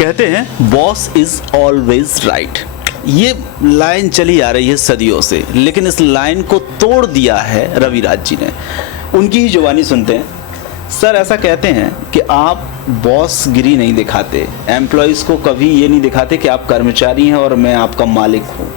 कहते हैं boss is always right. ये लाइन चली आ रही है सदियों से, लेकिन इस लाइन को तोड़ दिया है रविराज जी ने। उनकी ही जुबानी सुनते हैं। सर ऐसा कहते हैं कि आप बॉस गिरी नहीं दिखाते, एम्प्लॉयज़ को कभी ये नहीं दिखाते कि आप कर्मचारी हैं और मैं आपका मालिक हूँ।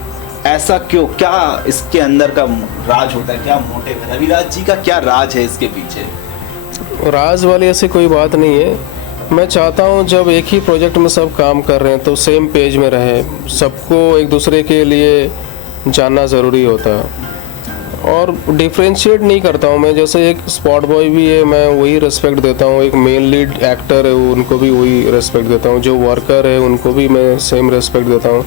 ऐसा क्यों? क्या इसके अंदर का राज होता है? क्या मोटिव है रविराज जी का? क्या राज है इसके पीछे? राज वाली ऐसी कोई बात नहीं है। मैं चाहता हूँ जब एक ही प्रोजेक्ट में सब काम कर रहे हैं तो सेम पेज में रहे, सबको एक दूसरे के लिए जानना ज़रूरी होता है और डिफ्रेंशिएट नहीं करता हूँ मैं। जैसे एक स्पॉट बॉय भी है, मैं वही रेस्पेक्ट देता हूँ, एक मेन लीड एक्टर है उनको भी वही रेस्पेक्ट देता हूँ, जो वर्कर है उनको भी मैं सेम रेस्पेक्ट देता हूँ।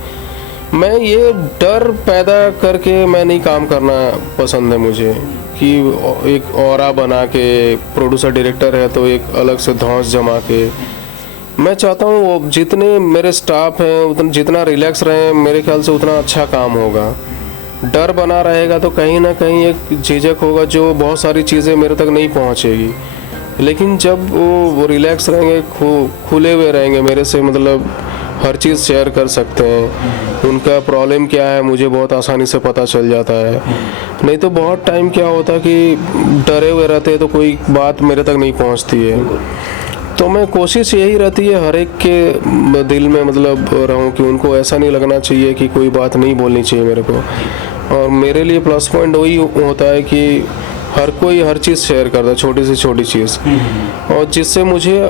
मैं ये डर पैदा करके मैं नहीं काम करना पसंद है मुझे कि एक ऑरा बना के, प्रोड्यूसर डायरेक्टर है तो एक अलग से धौंस जमा के। मैं चाहता हूँ वो जितने मेरे स्टाफ हैं उतना जितना रिलैक्स रहें, मेरे ख्याल से उतना अच्छा काम होगा। डर बना रहेगा तो कहीं ना कहीं एक झिझक होगा जो बहुत सारी चीज़ें मेरे तक नहीं पहुँचेगी। लेकिन जब वो रिलैक्स रहेंगे, खुले हुए रहेंगे मेरे से, मतलब हर चीज़ शेयर कर सकते हैं, उनका प्रॉब्लम क्या है मुझे बहुत आसानी से पता चल जाता है। नहीं तो बहुत टाइम क्या होता है कि डरे हुए रहते हैं तो कोई बात मेरे तक नहीं पहुंचती है। तो मैं कोशिश यही रहती है हर एक के दिल में मतलब रहूं कि उनको ऐसा नहीं लगना चाहिए कि कोई बात नहीं बोलनी चाहिए मेरे को। और मेरे लिए प्लस पॉइंट वही होता है कि हर कोई हर चीज़ शेयर करता है, छोटी से छोटी चीज़, और जिससे मुझे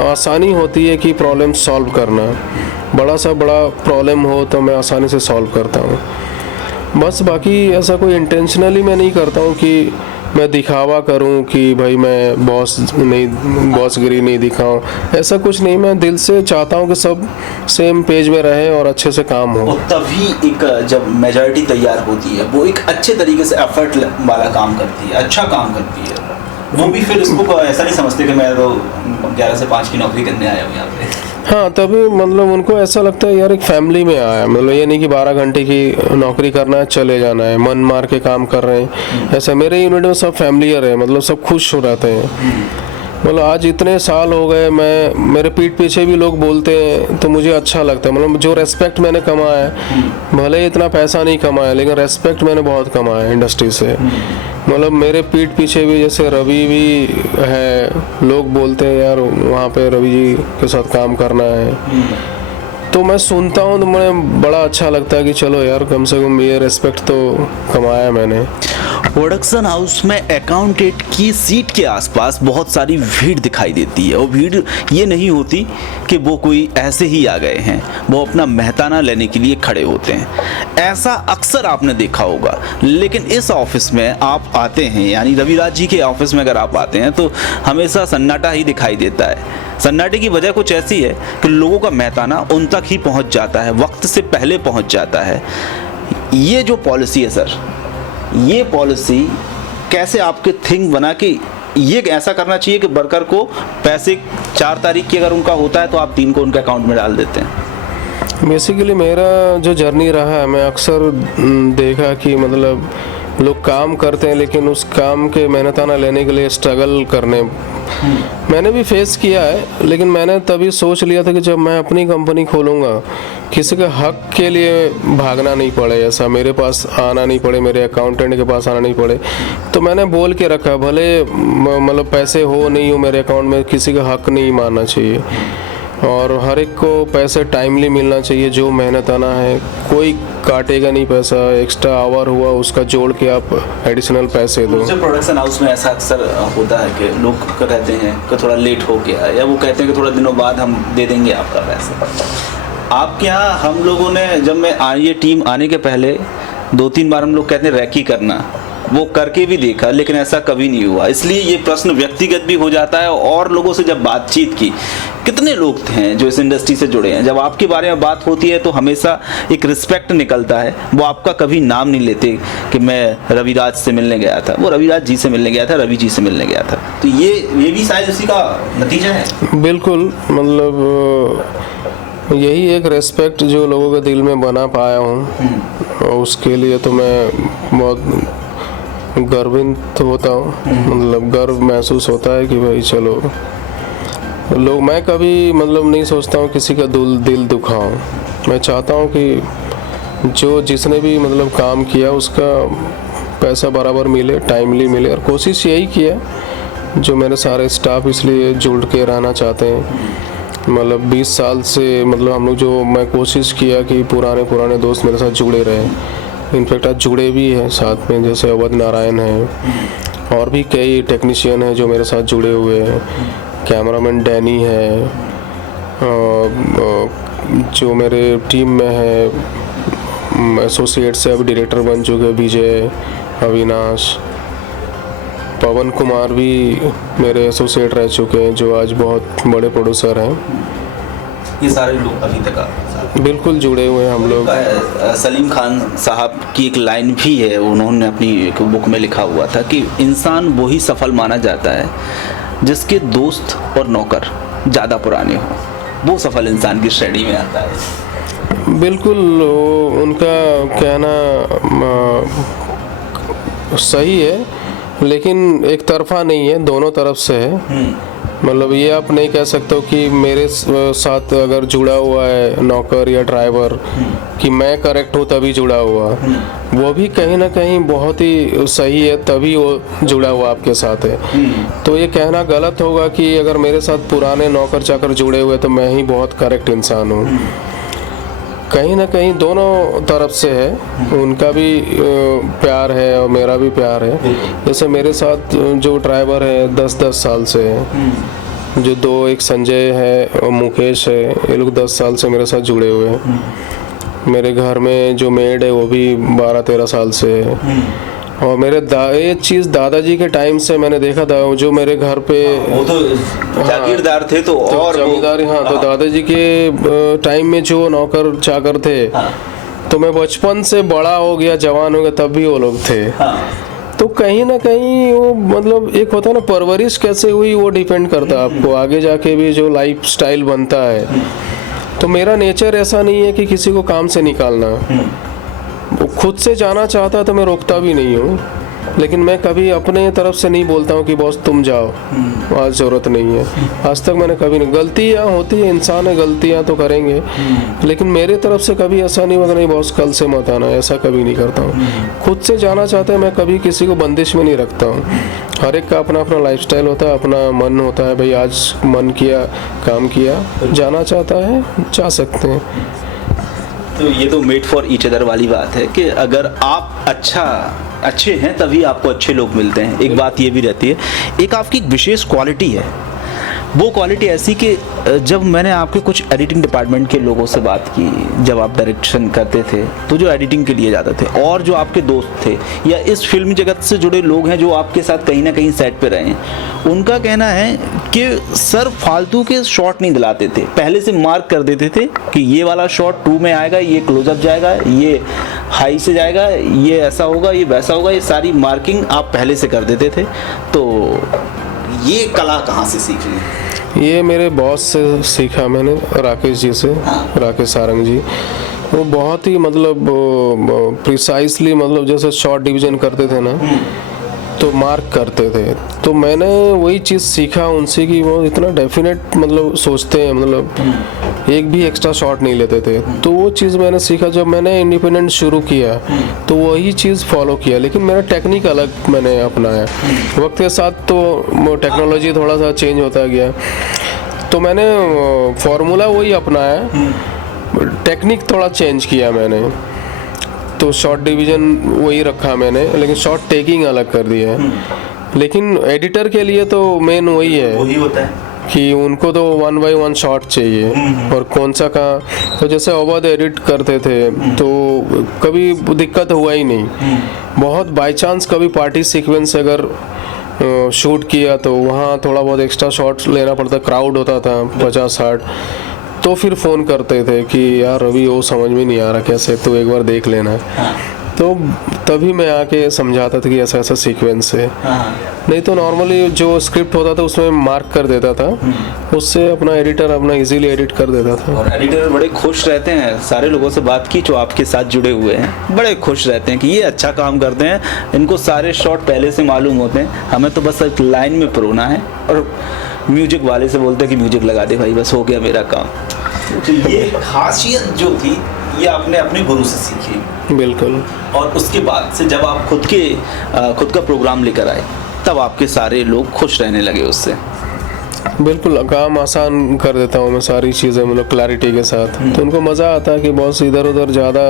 आसानी होती है कि प्रॉब्लम सॉल्व करना। बड़ा सा बड़ा प्रॉब्लम हो तो मैं आसानी से सॉल्व करता हूँ बस। बाकी ऐसा कोई इंटेंशनली मैं नहीं करता हूँ कि मैं दिखावा करूं कि भाई मैं बॉसगिरी नहीं दिखाऊं, ऐसा कुछ नहीं। मैं दिल से चाहता हूं कि सब सेम पेज में रहे और अच्छे से काम हो। तभी एक जब मेजॉरिटी तैयार होती है वो एक अच्छे तरीके से एफर्ट वाला काम करती है, अच्छा काम करती है। वो भी फिर इसको ऐसा नहीं समझते कि मैं तो 11 से 5 की नौकरी करने आया हूँ यहाँ पे। हाँ, तभी मतलब उनको ऐसा लगता है यार एक फैमिली में आया है, मतलब ये नहीं कि 12 घंटे की नौकरी करना है चले जाना है, मन मार के काम कर रहे हैं। ऐसा मेरे यूनिट में सब फैमिलियर है, मतलब सब खुश हो रहते हैं। मतलब आज इतने साल हो गए, मेरे पीठ पीछे भी लोग बोलते हैं तो मुझे अच्छा लगता है। मतलब जो रेस्पेक्ट मैंने कमाया है, भले ही इतना पैसा नहीं कमाया लेकिन रेस्पेक्ट मैंने बहुत कमाया है इंडस्ट्री से। मतलब मेरे पीठ पीछे भी जैसे रवि भी है, लोग बोलते हैं यार वहाँ पे रवि जी के साथ काम करना है, तो मैं सुनता हूँ तो मुझे बड़ा अच्छा लगता है कि चलो यार कम से कम ये रेस्पेक्ट तो कमाया मैंने। प्रोडक्शन हाउस में अकाउंटेंट की सीट के आसपास बहुत सारी भीड़ दिखाई देती है, और भीड़ ये नहीं होती कि वो कोई ऐसे ही आ गए हैं, वो अपना मेहताना लेने के लिए खड़े होते हैं। ऐसा अक्सर आपने देखा होगा। लेकिन इस ऑफिस में आप आते हैं, यानी रविराज जी के ऑफिस में अगर आप आते हैं तो हमेशा सन्नाटा ही दिखाई देता है। सन्नाटे की वजह कुछ ऐसी है कि लोगों का मेहताना उन तक ही पहुंच जाता है, वक्त से पहले पहुंच जाता है। ये जो पॉलिसी है सर, ये पॉलिसी कैसे आपके थिंक बना कि ये ऐसा करना चाहिए कि वर्कर को पैसे 4 तारीख की अगर उनका होता है तो आप 3 को उनके अकाउंट में डाल देते हैं? बेसिकली मेरा जो जर्नी रहा है, मैं अक्सर देखा कि मतलब लोग काम करते हैं लेकिन उस काम के मेहनताना लेने के लिए स्ट्रगल करने मैंने भी फेस किया है। लेकिन मैंने तभी सोच लिया था कि जब मैं अपनी कंपनी खोलूँगा, किसी के हक के लिए भागना नहीं पड़े, ऐसा मेरे पास आना नहीं पड़े, मेरे अकाउंटेंट के पास आना नहीं पड़े, तो मैंने बोल के रखा भले मतलब पैसे हो नहीं हो मेरे अकाउंट में, किसी का हक नहीं मानना चाहिए और हर एक को पैसे टाइमली मिलना चाहिए। जो मेहनत आना है कोई काटेगा नहीं पैसा, एक्स्ट्रा आवर हुआ उसका जोड़ के आप एडिशनल पैसे दो। प्रोडक्शन हाउस में ऐसा अक्सर होता है कि लोग कहते हैं कि थोड़ा लेट हो गया, या वो कहते हैं कि थोड़ा दिनों बाद हम दे देंगे आपका पैसा। आपके यहाँ हम लोगों ने, जब मैं ये टीम आने के पहले 2-3 बार हम लोग कहते हैं रैकी करना, वो करके भी देखा लेकिन ऐसा कभी नहीं हुआ। इसलिए ये प्रश्न व्यक्तिगत भी हो जाता है। और लोगों से जब बातचीत की, कितने लोग हैं जो इस इंडस्ट्री से जुड़े हैं, जब आपके बारे में बात होती है तो हमेशा एक रिस्पेक्ट निकलता है। वो आपका कभी नाम नहीं लेते कि मैं रविराज से मिलने गया था, वो रविराज जी से मिलने गया था, रवि जी से मिलने गया था। तो ये भी शायद इसी का नतीजा है। बिल्कुल, मतलब यही एक रेस्पेक्ट जो लोगों के दिल में बना पाया हूँ, उसके लिए तो मैं बहुत गर्वित होता हूँ। मतलब गर्व महसूस होता है कि भाई चलो लोग, मैं कभी मतलब नहीं सोचता हूँ किसी का दिल दुखाऊं। मैं चाहता हूँ कि जिसने भी मतलब काम किया उसका पैसा बराबर मिले, टाइमली मिले, और कोशिश यही की है। जो मेरे सारे स्टाफ इसलिए जुड़ के रहना चाहते हैं, मतलब 20 साल से मतलब हम लोग मैं कोशिश किया कि पुराने दोस्त मेरे साथ जुड़े रहे। इनफैक्ट आज जुड़े भी हैं साथ में, जैसे अवध नारायण है और भी कई टेक्नीशियन हैं जो मेरे साथ जुड़े हुए हैं। कैमरामैन डैनी है, जो मेरे टीम में है एसोसिएट से अभी डायरेक्टर बन चुके हैं विजय, अविनाश, पवन कुमार भी मेरे एसोसिएट रह चुके हैं जो आज बहुत बड़े प्रोड्यूसर हैं। ये सारे लोग अभी तक बिल्कुल जुड़े हुए हैं हम लोग। सलीम खान साहब की एक लाइन भी है, उन्होंने अपनी एक बुक में लिखा हुआ था कि इंसान वही सफल माना जाता है जिसके दोस्त और नौकर ज़्यादा पुराने हों, वो सफल इंसान की श्रेणी में आता है। बिल्कुल, उनका कहना सही है, लेकिन एक तरफा नहीं है, दोनों तरफ से है। मतलब ये आप नहीं कह सकते हो कि मेरे साथ अगर जुड़ा हुआ है नौकर या ड्राइवर कि मैं करेक्ट हूँ तभी जुड़ा हुआ, वो भी कहीं ना कहीं बहुत ही सही है तभी वो जुड़ा हुआ आपके साथ है। तो ये कहना गलत होगा कि अगर मेरे साथ पुराने नौकर चाकर जुड़े हुए तो मैं ही बहुत करेक्ट इंसान हूँ। कहीं ना कहीं दोनों तरफ से है, उनका भी प्यार है और मेरा भी प्यार है। जैसे मेरे साथ जो ड्राइवर है 10-10 साल से है, जो दो, एक संजय है और मुकेश है, ये लोग 10 साल से मेरे साथ जुड़े हुए हैं। मेरे घर में जो मेड है वो भी 12-13 साल से है। और मेरे ये चीज़ दादाजी के टाइम से मैंने देखा था, जो मेरे घर पे वो तो जागीरदार थे तो और जमींदारी। हाँ, तो दादाजी के टाइम में जो नौकर चाकर थे, तो मैं बचपन से बड़ा हो गया, जवान हो गया, तब भी वो लोग थे। तो कहीं ना कहीं वो मतलब एक होता है ना, परवरिश कैसे हुई वो डिपेंड करता है आपको आगे जाके भी जो लाइफ स्टाइल बनता है। तो मेरा नेचर ऐसा नहीं है कि किसी को काम से निकालना, वो खुद से जाना चाहता है तो मैं रोकता भी नहीं हूँ, लेकिन मैं कभी अपने तरफ से नहीं बोलता हूँ कि बॉस तुम जाओ, आज ज़रूरत नहीं है। आज तक मैंने कभी नहीं, गलतियाँ होती है, इंसान है, गलतियाँ तो करेंगे, लेकिन मेरे तरफ से कभी ऐसा नहीं होता नहीं बॉस कल से मत आना, ऐसा कभी नहीं करता हूँ। खुद से जाना चाहते हैं, मैं कभी किसी को बंदिश में नहीं रखता हूँ। हर एक का अपना अपना लाइफस्टाइल होता है, अपना मन होता है, भाई आज मन किया, काम किया, जाना चाहता है जा सकते हैं। तो ये तो मेड फॉर ईच अदर वाली बात है कि अगर आप अच्छे हैं तभी आपको अच्छे लोग मिलते हैं। एक बात ये भी रहती है, एक आपकी विशेष क्वालिटी है, वो क्वालिटी ऐसी कि जब मैंने आपके कुछ एडिटिंग डिपार्टमेंट के लोगों से बात की, जब आप डायरेक्शन करते थे तो जो एडिटिंग के लिए जाते थे, और जो आपके दोस्त थे या इस फिल्म जगत से जुड़े लोग हैं जो आपके साथ कहीं ना कहीं सेट पे रहे हैं, उनका कहना है कि सर फालतू के शॉट नहीं दिलाते थे, पहले से मार्क कर देते थे कि ये वाला शॉट 2 में आएगा, ये क्लोजअप जाएगा, ये हाई से जाएगा, ये ऐसा होगा, ये वैसा होगा, ये सारी मार्किंग आप पहले से कर देते थे। तो ये कला कहाँ से सीखी? ये मेरे बॉस से सीखा मैंने, राकेश जी से, राकेश सारंग जी। वो बहुत ही मतलब प्रिसाइसली, मतलब जैसे शॉर्ट डिवीजन करते थे ना तो मार्क करते थे। तो मैंने वही चीज़ सीखा उनसे कि वो इतना डेफिनेट मतलब सोचते हैं, मतलब एक भी एक्स्ट्रा शॉट नहीं लेते थे। तो वो चीज़ मैंने सीखा जब मैंने इंडिपेंडेंट शुरू किया, तो वही चीज़ फॉलो किया, लेकिन मेरा टेक्निक अलग मैंने अपनाया। वक्त के साथ तो टेक्नोलॉजी थोड़ा सा चेंज होता गया, तो मैंने फॉर्मूला वही अपनाया, टेक्निक थोड़ा चेंज किया मैंने। तो शॉर्ट डिवीज़न वही रखा मैंने, लेकिन शॉर्ट टेकिंग अलग कर दिया है। लेकिन एडिटर के लिए तो मेन वही है, वही होता है कि उनको तो 1 by 1 शॉट चाहिए, और कौन सा कहाँ। तो जैसे अवध एडिट करते थे तो कभी दिक्कत हुआ ही नहीं। बहुत बाय चांस कभी पार्टी सीक्वेंस अगर शूट किया तो वहाँ थोड़ा बहुत एक्स्ट्रा शॉट्स लेना पड़ता, क्राउड होता था 50-60, तो फिर फ़ोन करते थे कि यार अभी वो समझ में नहीं आ रहा कैसे, तो एक बार देख लेना। तो तभी मैं आके समझाता था कि ऐसा ऐसा सीक्वेंस है। नहीं तो नॉर्मली जो स्क्रिप्ट होता था उसमें मार्क कर देता था, उससे अपना एडिटर अपना इजीली एडिट कर देता था। और एडिटर बड़े खुश रहते हैं, सारे लोगों से बात की जो आपके साथ जुड़े हुए हैं, बड़े खुश रहते हैं कि ये अच्छा काम करते हैं, इनको सारे शॉट पहले से मालूम होते हैं, हमें तो बस एक लाइन में परोना है और म्यूजिक वाले से बोलते हैं कि म्यूजिक लगा दे भाई, बस हो गया मेरा काम। तो ये खासियत जो थी ये आपने अपने गुरु से सीखी। बिल्कुल। और उसके बाद से जब आप खुद का प्रोग्राम लेकर आए तब आपके सारे लोग खुश रहने लगे उससे। बिल्कुल, काम आसान कर देता हूँ मैं सारी चीज़ें, मतलब क्लैरिटी के साथ। तो उनको मज़ा आता है कि बॉस इधर उधर ज़्यादा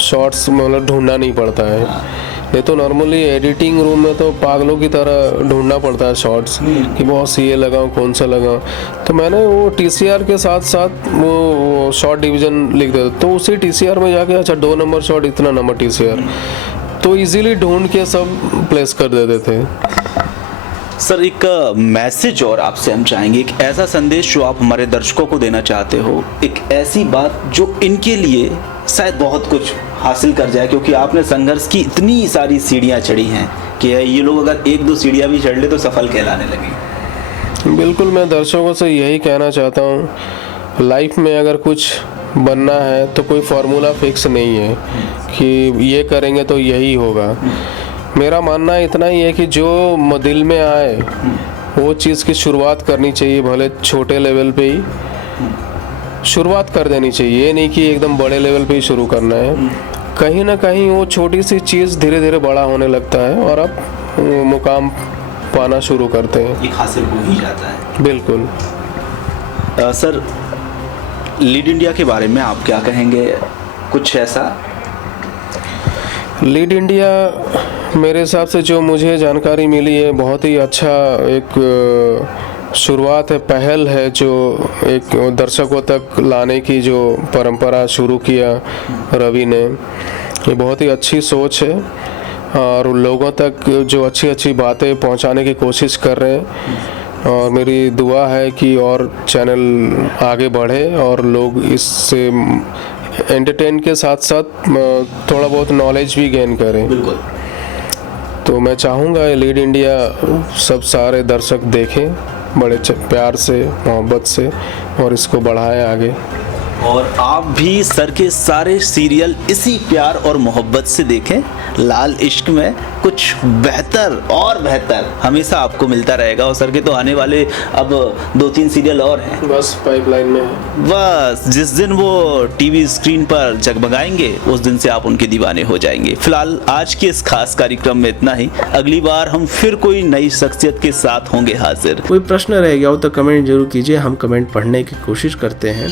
शॉर्ट्स मतलब ढूंढना नहीं पड़ता है। ये तो नॉर्मली एडिटिंग रूम में तो पागलों की तरह ढूंढना पड़ता है शॉर्ट्स कि बॉस ये लगाऊं कौन सा लगाऊं। तो मैंने वो टीसीआर के साथ साथ वो शॉर्ट डिवीज़न लिख दिया, तो उसी टीसीआर में जाके अच्छा 2 नंबर शॉर्ट इतना नंबर टीसीआर, तो इजीली ढूंढ के सब प्लेस कर देते थे। सर एक मैसेज और आपसे हम चाहेंगे, एक ऐसा संदेश जो आप हमारे दर्शकों को देना चाहते हो, एक ऐसी बात जो इनके लिए शायद बहुत कुछ हासिल कर जाए, क्योंकि आपने संघर्ष की इतनी सारी सीढ़ियाँ चढ़ी हैं कि ये लोग अगर 1-2 सीढ़ियाँ भी चढ़ ले तो सफल कहलाने लगे। बिल्कुल, मैं दर्शकों से यही कहना चाहता हूँ, लाइफ में अगर कुछ बनना है तो कोई फार्मूला फिक्स नहीं है कि ये करेंगे तो यही होगा। मेरा मानना इतना ही है कि जो दिल में आए वो चीज़ की शुरुआत करनी चाहिए, भले छोटे लेवल पे ही शुरुआत कर देनी चाहिए। ये नहीं कि एकदम बड़े लेवल पे ही शुरू करना है। कहीं ना कहीं वो छोटी सी चीज़ धीरे धीरे बड़ा होने लगता है और अब मुकाम पाना शुरू करते हैं, एक हासिल हो ही जाता है। बिल्कुल। सर लीड इंडिया के बारे में आप क्या कहेंगे, कुछ ऐसा? लीड इंडिया मेरे हिसाब से जो मुझे जानकारी मिली है बहुत ही अच्छा एक शुरुआत है, पहल है, जो एक दर्शकों तक लाने की जो परंपरा शुरू किया रवि ने, ये बहुत ही अच्छी सोच है और लोगों तक जो अच्छी अच्छी बातें पहुंचाने की कोशिश कर रहे हैं। और मेरी दुआ है कि और चैनल आगे बढ़े और लोग इससे एंटरटेन के साथ साथ थोड़ा बहुत नॉलेज भी गेन करें। बिल्कुल। तो मैं चाहूँगा ये लीड इंडिया सब सारे दर्शक देखें बड़े प्यार से, मोहब्बत से, और इसको बढ़ाएं आगे। और आप भी सर के सारे सीरियल इसी प्यार और मोहब्बत से देखें। लाल इश्क में कुछ बेहतर और बेहतर हमेशा आपको मिलता रहेगा। और सर के तो आने वाले अब 2-3 सीरियल और हैं, बस पाइपलाइन में है। बस जिस दिन वो टीवी स्क्रीन पर जगमगाएंगे उस दिन से आप उनके दीवाने हो जाएंगे। फिलहाल आज के इस खास कार्यक्रम में इतना ही। अगली बार हम फिर कोई नई शख्सियत के साथ होंगे हाजिर। कोई प्रश्न रह गया हो तो कमेंट जरूर कीजिए, हम कमेंट पढ़ने की कोशिश करते हैं।